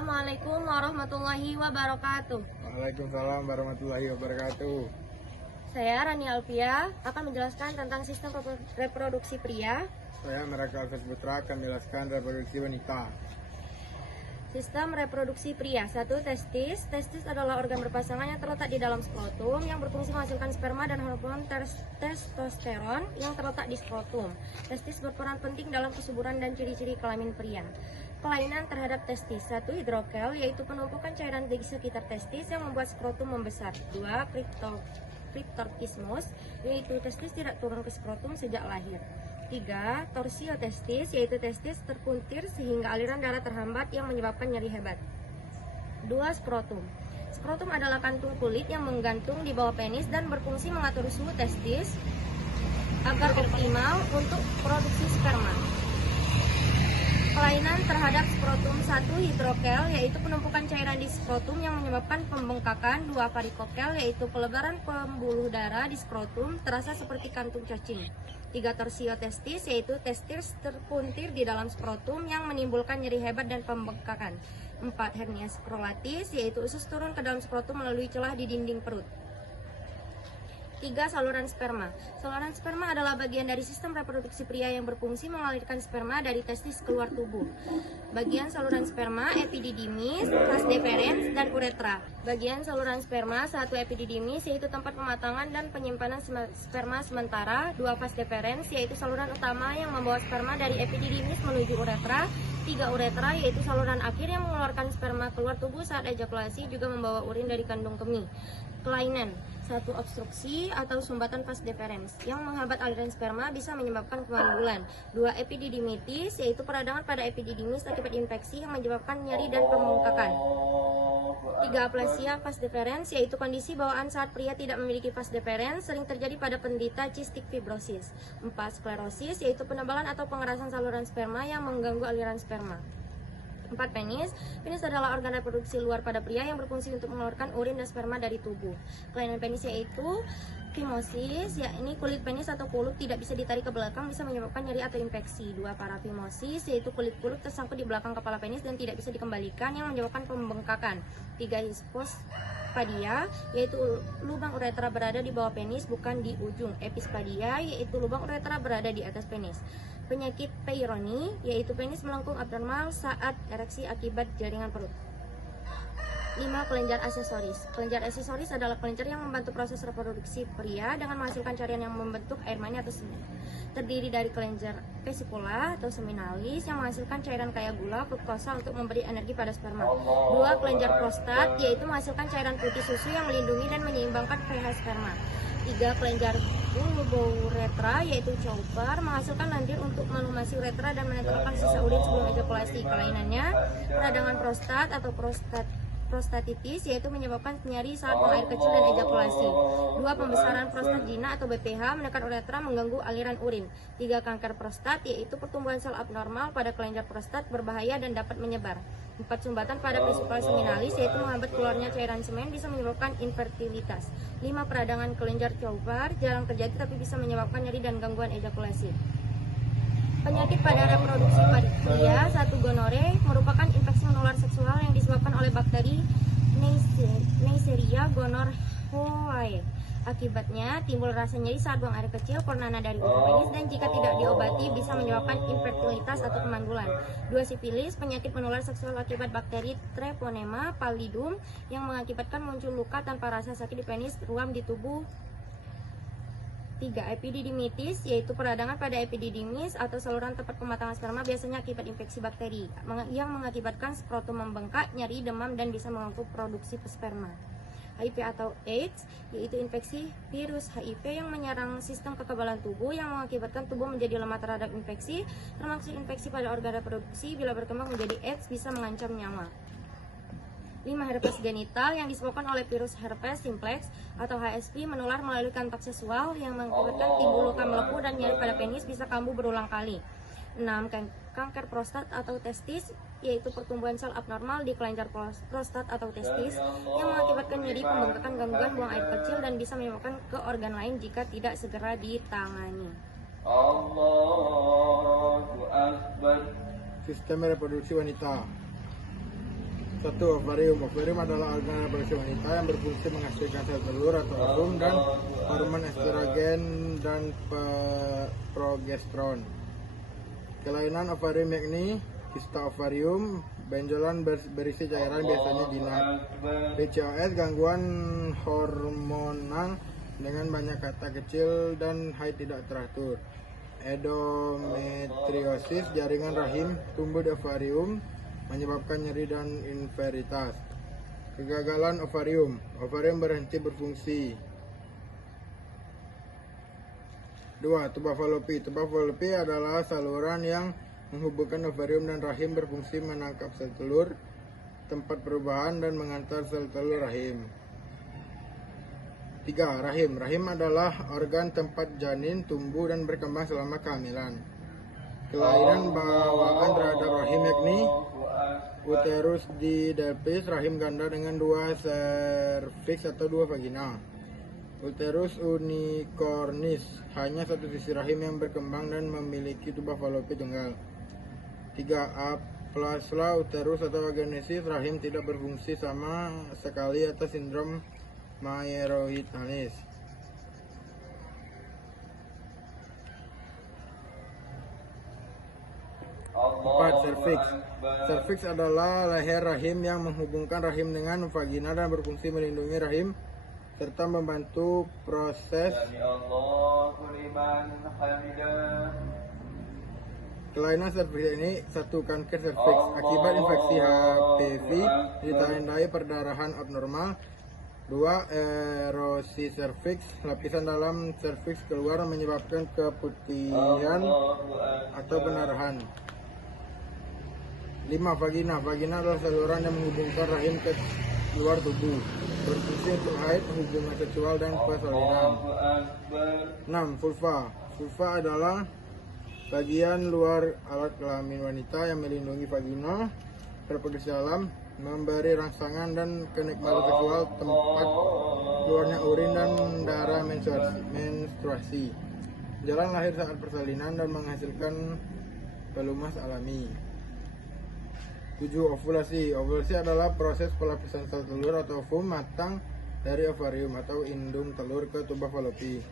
Assalamualaikum warahmatullahi wabarakatuh. Waalaikumsalam warahmatullahi wabarakatuh. Saya Rani Alfia akan menjelaskan tentang sistem reproduksi pria. Saya Meraka Alfes Putra akan menjelaskan reproduksi wanita. Sistem reproduksi pria. 1. Testis. Testis adalah organ berpasangan yang terletak di dalam skrotum yang berfungsi menghasilkan sperma dan hormon testosteron yang terletak di skrotum. Testis berperan penting dalam kesuburan dan ciri-ciri kelamin pria. Kelainan terhadap testis. 1. Hidrokel, yaitu penumpukan cairan di sekitar testis yang membuat skrotum membesar. 2. Cryptorchismus, yaitu testis tidak turun ke skrotum sejak lahir. 3. Torsiotestis, yaitu testis terpuntir sehingga aliran darah terhambat yang menyebabkan nyeri hebat. 2. Skrotum. Skrotum adalah kantung kulit yang menggantung di bawah penis dan berfungsi mengatur suhu testis agar optimal untuk produksi sperma. Kelainan terhadap skrotum. 1. Hidrokel, yaitu penumpukan cairan di skrotum yang menyebabkan pembengkakan. 2. Varikokel, yaitu pelebaran pembuluh darah di skrotum terasa seperti kantung cacing. 3. Torsiotestis, yaitu testis terpuntir di dalam skrotum yang menimbulkan nyeri hebat dan pembengkakan. 4. Hernia skrolatis, yaitu usus turun ke dalam skrotum melalui celah di dinding perut. 3. Saluran sperma. Saluran sperma adalah bagian dari sistem reproduksi pria yang berfungsi mengalirkan sperma dari testis keluar tubuh. Bagian saluran sperma, epididymis, vas deferens, dan uretra. Bagian saluran sperma. 1. Epididymis, yaitu tempat pematangan dan penyimpanan sperma sementara. 2. Vas deferens, yaitu saluran utama yang membawa sperma dari epididymis menuju uretra. 3. Uretra, yaitu saluran akhir yang mengeluarkan sperma keluar tubuh saat ejakulasi, juga membawa urin dari kandung kemih. Kelainan. 1. Obstruksi atau sumbatan vas deferens yang menghambat aliran sperma bisa menyebabkan kemandulan. 2. Epididimitis, yaitu peradangan pada epididymis akibat infeksi yang menyebabkan nyeri dan pembengkakan. 3. Aplasia vas deferens, yaitu kondisi bawaan saat pria tidak memiliki vas deferens, sering terjadi pada penderita cystic fibrosis. 4. Sklerosis, yaitu penebalan atau pengerasan saluran sperma yang mengganggu aliran sperma. 4. Penis. Penis adalah organ reproduksi luar pada pria yang berfungsi untuk mengeluarkan urin dan sperma dari tubuh. Kelainan penis yaitu phimosis, yakni kulit penis atau kuluk tidak bisa ditarik ke belakang, bisa menyebabkan nyeri atau infeksi. 2. Paraphimosis, yaitu kulit kuluk tersangkut di belakang kepala penis dan tidak bisa dikembalikan yang menyebabkan pembengkakan. 3. Hispospadia, yaitu lubang uretra berada di bawah penis bukan di ujung. Epispadia, yaitu lubang uretra berada di atas penis. Penyakit Peyronie, yaitu penis melengkung abnormal saat ereksi akibat jaringan perut. 5. Kelenjar aksesoris. Kelenjar aksesoris adalah kelenjar yang membantu proses reproduksi pria dengan menghasilkan cairan yang membentuk air mani atau semen. Terdiri dari kelenjar vesicula atau seminalis yang menghasilkan cairan kaya gula fruktosa untuk memberi energi pada sperma. 2. Kelenjar prostat, yaitu menghasilkan cairan putih susu yang melindungi dan menyeimbangkan pH sperma. 3. Kelenjar bulbouretra, yaitu chopper, menghasilkan lendir untuk melumasi uretra dan menetapkan sisa urin sebelum ejakulasi. Kelainannya, peradangan prostat atau prostatitis, yaitu menyebabkan nyeri saat buang air kecil dan ejakulasi. 2. Pembesaran prostat gina atau BPH, menekan uretra, mengganggu aliran urin. 3. Kanker prostat, yaitu pertumbuhan sel abnormal pada kelenjar prostat, berbahaya dan dapat menyebar. 4. Sumbatan pada vesicula seminalis, yaitu menghambat keluarnya cairan semen, bisa menyebabkan infertilitas. 5. Peradangan kelenjar chopper, jarang terjadi tapi bisa menyebabkan nyeri dan gangguan ejakulasi. Penyakit pada reproduksi pria. 1. Gonore, merupakan infeksi menular seksual yang disebabkan oleh bakteri Neisseria gonorrhoeae. Akibatnya timbul rasa nyeri saat buang air kecil, kornana dari ujung penis, dan jika tidak diobati bisa menyebabkan infertilitas atau kemandulan. 2. Sifilis, penyakit menular seksual akibat bakteri Treponema pallidum yang mengakibatkan muncul luka tanpa rasa sakit di penis, ruam di tubuh. 3. Epididymitis, yaitu peradangan pada epididymis atau saluran tempat pematangan sperma, biasanya akibat infeksi bakteri yang mengakibatkan skrotum membengkak, nyeri, demam, dan bisa mengganggu produksi sperma. HIV atau AIDS, yaitu infeksi virus HIV yang menyerang sistem kekebalan tubuh yang mengakibatkan tubuh menjadi lemah terhadap infeksi, termasuk infeksi pada organ reproduksi. Bila berkembang menjadi AIDS bisa mengancam nyawa. 5. Herpes genital, yang disebabkan oleh virus herpes simplex atau HSV, menular melalui kontak seksual yang mengakibatkan timbul luka melepuh dan nyeri pada penis, bisa kambuh berulang kali. 6. Kanker prostat atau testis, yaitu pertumbuhan sel abnormal di kelenjar prostat atau testis yang mengakibatkan nyeri, pembengkakan, gangguan buang air kecil, dan bisa menyebabkan ke organ lain jika tidak segera ditangani. Sistem reproduksi wanita. 1. Ovarium. Ovarium adalah organ reproduksi wanita yang berfungsi menghasilkan sel telur atau ovum dan hormon estrogen dan progesteron. Kelainan ovarium yakni kista ovarium, benjolan berisi cairan biasanya jinak. PCOS, gangguan hormonal dengan banyak kata kecil dan haid tidak teratur. Endometriosis, jaringan rahim tumbuh di ovarium menyebabkan nyeri dan inferitas. Kegagalan ovarium, ovarium berhenti berfungsi. 2. Tuba falopi. Tuba falopi adalah saluran yang menghubungkan ovarium dan rahim, berfungsi menangkap sel telur, tempat perubahan dan mengantar sel telur rahim. 3. Rahim. Rahim adalah organ tempat janin tumbuh dan berkembang selama kehamilan. Kelainan bawaan terhadap rahim yakni uterus di delpis, rahim ganda dengan 2 serviks atau 2 vagina. Uterus unicornis, hanya satu sisi rahim yang berkembang dan memiliki tuba falopi tunggal. 3. Aplasia uterus atau agenesis, rahim tidak berfungsi sama sekali atau sindrom Mayeroid-Hanes. 4. Serviks. Serviks adalah leher rahim yang menghubungkan rahim dengan vagina dan berfungsi melindungi rahim serta membantu proses. Kelainan serviks ini: 1. Kanker serviks akibat infeksi HPV ditandai perdarahan abnormal. 2. Erosi serviks, lapisan dalam serviks keluar menyebabkan keputihan atau pendarahan. 5. Vagina. Vagina adalah saluran yang menghubungkan rahim ke luar tubuh, berfungsi untuk haid, hubungan seksual, dan persalinan. 6. Vulva. Vulva adalah bagian luar alat kelamin wanita yang melindungi vagina, reproduksi alam, memberi rangsangan dan kenikmatan seksual, tempat keluarnya urin dan darah menstruasi, jalan lahir saat persalinan, dan menghasilkan pelumas alami. 7. Ovulasi. Ovulasi adalah proses pelapisan sel telur atau ovum matang dari ovarium atau indung telur ke tuba falopi.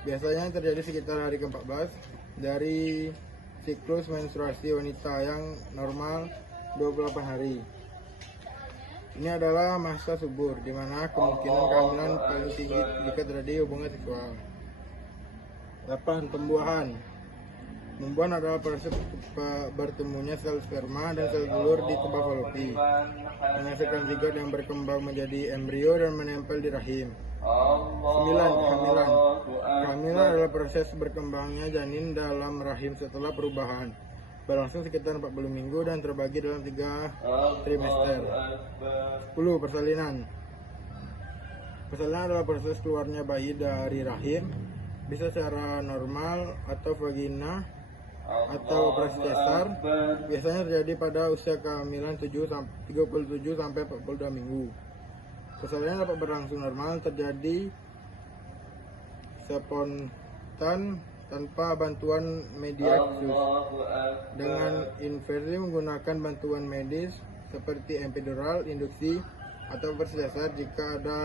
Biasanya terjadi sekitar hari ke-14 dari siklus menstruasi wanita yang normal 28 hari. Ini adalah masa subur, di mana kemungkinan kehamilan paling tinggi jika terjadi hubungan seksual. 8. Pembuahan. Pembuahan adalah proses bertemunya sel sperma dan sel telur di tuba falopi, menghasilkan zigot yang berkembang menjadi embrio dan menempel di rahim. 9. Kehamilan. Kehamilan adalah proses berkembangnya janin dalam rahim setelah perubahan, berlangsung sekitar 40 minggu dan terbagi dalam 3 trimester. 10. Persalinan. Persalinan adalah proses keluarnya bayi dari rahim, bisa secara normal atau vagina atau operasi sesar. Biasanya terjadi pada usia kehamilan 37 sampai 42 minggu. Persalinan dapat berlangsung normal, terjadi spontan tanpa bantuan media khusus. Dengan inversi menggunakan bantuan medis seperti epidural, induksi, atau operasi sesar jika ada